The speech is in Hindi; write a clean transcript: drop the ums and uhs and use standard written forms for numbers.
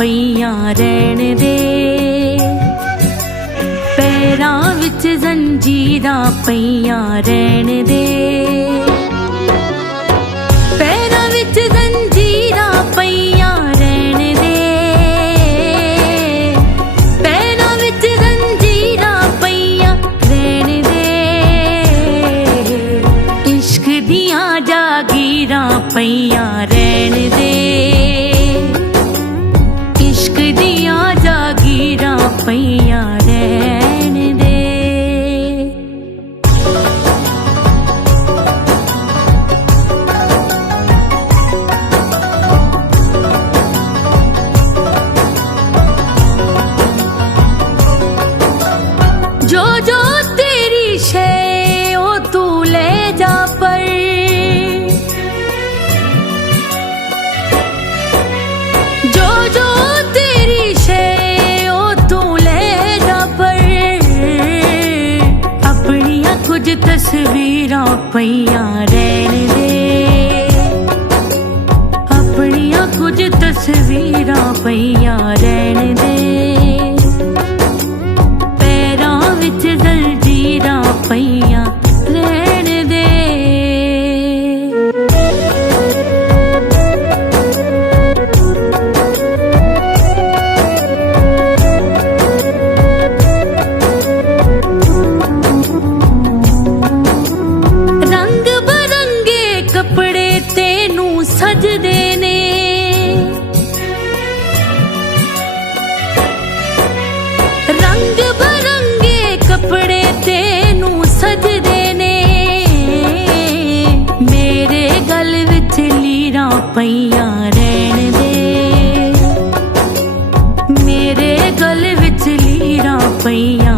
पईयां रहण दे, पैरां विच जंजीरां पईयां रहण दे, पैरां विच जंजीरां पईयां रहण दे, पैरां विच जंजीरां पईयां रहण दे, इश्क दियां जागीरां पईयां रहण दे, इश्क दियां जागीरां पईयां रहण दे। जो जो तेरी शे ओ तू ले जा पर, जो जो तेरी शे ओ तू ले जा पर, अपनियां कुछ तस्वीरां पईयां रहण दे, अपनियां कुछ तस्वीरां पईयां रहण दे, पैरां विच जंजीरां पईयां रहण दे। रंग बरंगे कपड़े तेनू सजदे ने, रंग बरंगे कपड़े तेनू सजदे ने, मेरे गल विच लीरां पईयां रहण दे, मेरे गल विच लीरां पईयां